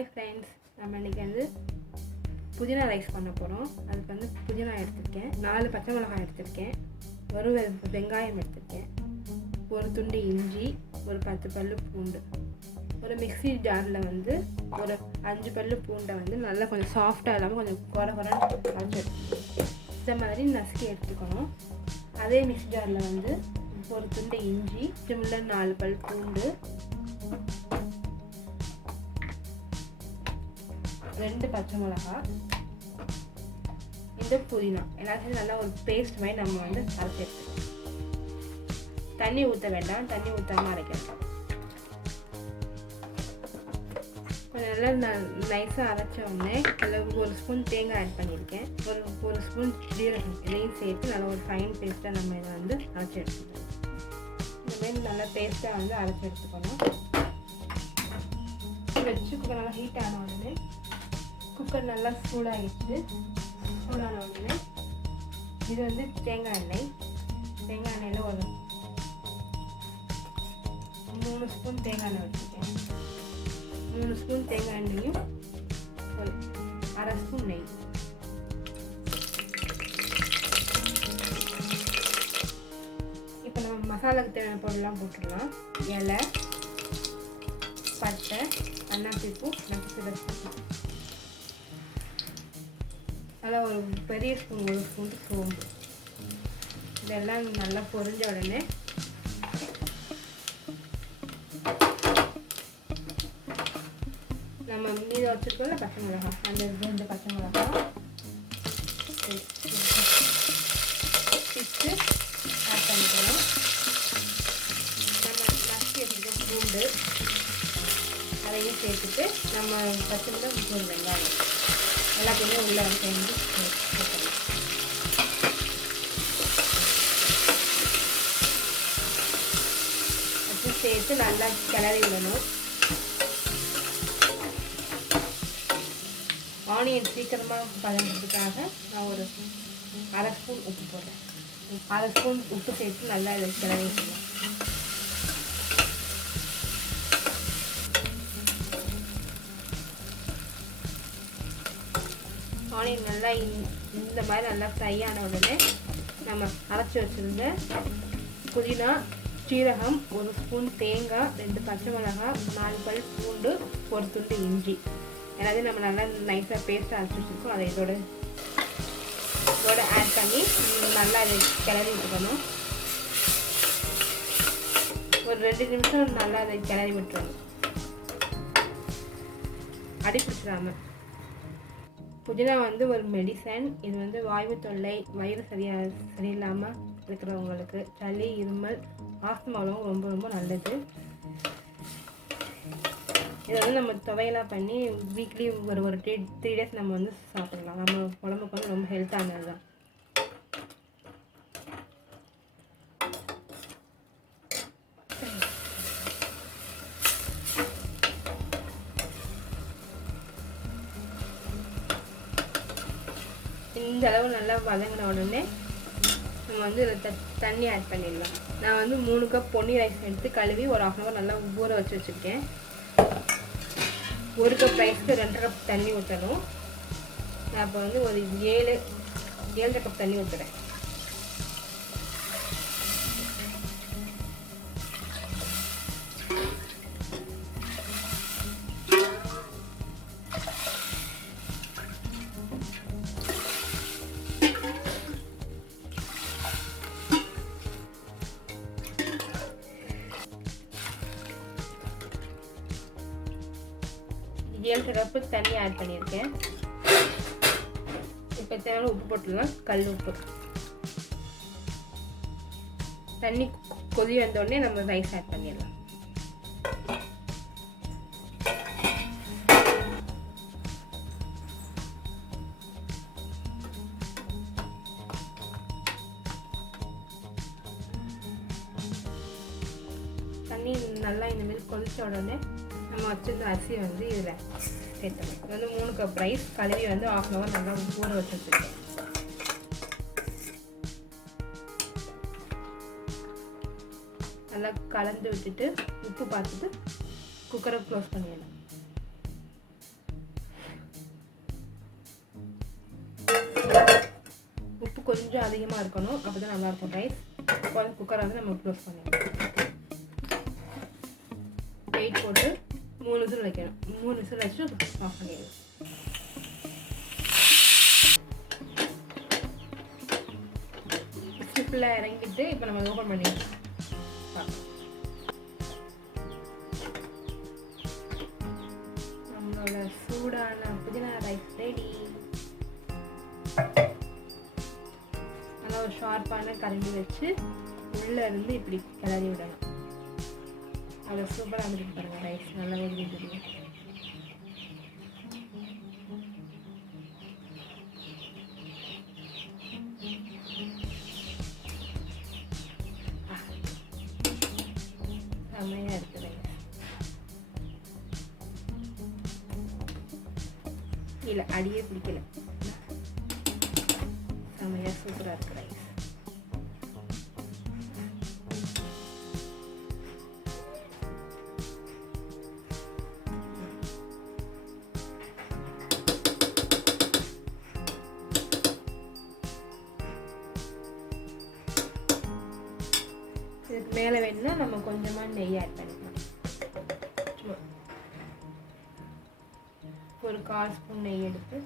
Hi friends, நம்ம இன்னைக்கு வந்து புதினா ரைஸ் பண்ண போறோம். அதுக்கு வந்து புதினா எடுத்துர்க்கேன், 4 பச்சை மிளகாய் எடுத்துர்க்கேன், ஒரு வெங்காயம் எடுத்துர்க்கேன், ஒரு துண்டு இஞ்சி, ஒரு 10 பல்லு பூண்டு. ஒரு மிக்ஸி ஜார்ல வந்து ஒரு 5 பல்லு பூண்டை வந்து நல்லா கொஞ்சம் சாஃப்ட்டா இல்லாம கொஞ்சம் கொரகொரன்னு அரைச்சு இந்த மாதிரி நசுக்கி எடுத்துக்கணும். அதே மிக்ஸி ஜார்ல வந்து ஒரு துண்டு இஞ்சி, சிம்ல 4 பல் பூண்டு, 2 பச்சை மிளகாய், இந்த புதினா எல்லாத்தையும் நல்லா ஒரு பேஸ்ட் மாதிரி நம்ம வந்து அரைச்சி எடுத்துக்கலாம். தண்ணி ஊற்ற வேண்டாம், தண்ணி ஊற்றாமல் அரைக்கலாம். கொஞ்சம் நல்லா நைஸாக அரைச்ச உடனே அதில் ஒரு ஸ்பூன் தேங்காய் ஆட் பண்ணியிருக்கேன், ஒரு ஸ்பூன் ஜீரகம் இதையும் சேர்த்து நல்லா ஒரு ஃபைன் பேஸ்ட்டாக நம்ம இதை வந்து அரைச்சி எடுத்துக்கலாம். இந்த மாதிரி நல்லா பேஸ்ட்டாக வந்து அரைச்சி எடுத்துக்கணும். வச்சு குக்கர் நல்லா ஹீட் ஆன உடனே குக்கர் நல்லா சூடாகிடுச்சு. சூடான உடனே இது வந்து தேங்காய் எண்ணெயில் ஒரு 3 ஸ்பூன் தேங்காய் எண்ணெய் வச்சுருக்கேன். 3 ஸ்பூன் தேங்காய் எண்ணெயும் ஒரு அரை ஸ்பூன் நெய். இப்போ நம்ம மசாலாவுக்கு தேவையான பொருள்லாம் போட்டுடலாம். இலை, பட்டை, அன்னாசிப்பூ, நட்சத்திரப்பூ, நல்லா ஒரு பெரிய ஸ்பூன், ஒரு ஸ்பூன் சோம்பு. இதெல்லாம் நல்லா பொரிஞ்ச உடனே நம்ம மீத வச்சுருக்கோம்ல பச்சை மிளகாய், அந்த 2 பச்சை மிளகாய் பிச்சு ஆட் பண்ணிக்கணும். நம்ம நசுக்கி வச்சுருக்க பூண்டு அதையும் சேர்த்துட்டு நம்ம பச்சை மிளகாய் ஒரு வெங்காயம் எல்லாத்தையுமே உள்ளே வந்து சேர்ந்து சேர்க்கணும். வச்சு சேர்த்து நல்லா கிளறி விடணும். ஆனியன் சீக்கிரமாக பதங்கிறதுக்காக நான் ஒரு அரை ஸ்பூன் உப்பு போடுறேன். அரை ஸ்பூன் உப்பு சேர்த்து நல்லா இதை கிளறி விடணும். ஆனியன் நல்லா இந்த மாதிரி நல்லா ஃப்ரை ஆன உடனே நம்ம அரைச்சி வச்சுருந்த புதினா, சீரகம், ஒரு ஸ்பூன் தேங்காய், 2 பச்சை மிளகாய், 4 பல் பூண்டு, ஒரு துண்டு இஞ்சி எல்லாத்தையும் நம்ம நல்லா நைஸாக பேஸ்ட்டாக அரைச்சி வச்சுருக்கோம். அதை இதோட ஆட் பண்ணி நல்லா அதை கிளறி விட்டுக்கணும். ஒரு 2 நிமிஷம் நல்லா அதை கிளறி விட்டுறணும், அடி பிடிச்சிடாம. புதினா வந்து ஒரு மெடிசன். இது வந்து வாய்வு தொல்லை, வயிறு சரியில்லாமல் இருக்கிறவங்களுக்கு, சளி, இருமல், ஆஸ்துமாவும் ரொம்ப ரொம்ப நல்லது. இதை வந்து நம்ம துவையெல்லாம் பண்ணி வீக்லி ஒரு 3 டேஸ் நம்ம வந்து சாப்பிடலாம். நம்ம உடம்புக்கு வந்து ரொம்ப ஹெல்த்தானது தான். இந்த அளவு நல்லா வதங்கின உடனே நம்ம வந்து இதில் தண்ணி ஆட் பண்ணிடலாம். நான் வந்து 3 கப் பொன்னி ரைஸ் எடுத்து கழுவி ஒரு 1/2 hour நல்லா ஊற வச்சு வச்சுருக்கேன். 1 கப் ரைஸ்க்கு 2 கப் தண்ணி ஊற்றணும். நான் இப்போ வந்து ஒரு 7 கப் தண்ணி ஊற்றுறேன். ஏழு கப்பு தண்ணி ஆட் பண்ணியிருக்கேன். இப்போ தேவையான உப்பு போட்டுடலாம், கல் உப்பு. தண்ணி கொதி வந்தோடனே நம்ம ரைஸ் ஆட் பண்ணிடலாம். தண்ணி நல்லா இந்தமாரி கொதிச்ச உடனே நம்ம வச்சிருந்த அரிசியை வந்து இதில் சேர்த்துக்கலாம். இது வந்து 3 கப் ரைஸ் கழுவி வந்து 1/2 hour நல்லா ஊற வச்சுருக்கேன். நல்லா கலந்து விட்டுட்டு உப்பு பார்த்துட்டு குக்கரை க்ளோஸ் பண்ணிடலாம். கொஞ்சம் அதிகமாக இருக்கணும், அப்போ தான் நல்லாயிருக்கும் ரைஸ். இப்போ குக்கரை வந்து நம்ம க்ளோஸ் பண்ணிடலாம். வெயிட் போட்டு 3 விசில் வைக்கணும். 3 விசில் வச்சு ஆஃப் பண்ணிடலாம். ஃபுல்லாக இறங்கிட்டு இப்போ நம்ம ஓப்பன் பண்ணிடலாம். நம்மளோட சூடான புதினா ரைஸ் ரெடி. நல்லா ஒரு ஷார்ப்பான கரண்டி வச்சு உள்ளே இருந்து இப்படி கிளறி விடணும். அவ்வளோ சூப்பராக வந்துட்டு பாருங்கள், ரைஸ் நல்லா வெடி தெரியும். செம்மையாக இருக்குது ரைஸ். இல்லை அடியே பிடிக்கல, செம்மையாக சூப்பராக இருக்குது ரைஸ். இதுக்கு மேலே வேணும்னா நம்ம கொஞ்சமாக நெய் ஆட் பண்ணிக்கலாம். சும்மா ஒரு 1/4 ஸ்பூன் நெய் எடுத்து